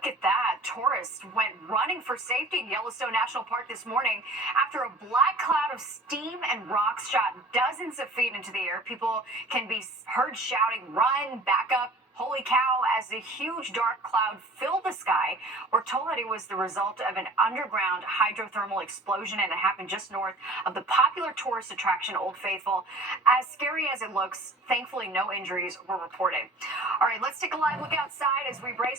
look at that. Tourists went running for safety in Yellowstone National Park this morning after a black cloud of steam and rocks shot dozens of feet into the air. People can be heard shouting, "Run, back up, holy cow," as the huge dark cloud filled the sky. We're told that it was the result of an underground hydrothermal explosion, and it happened just north of the popular tourist attraction Old Faithful. As scary as it looks, thankfully no injuries were reported. All right, let's take a live look outside as we brace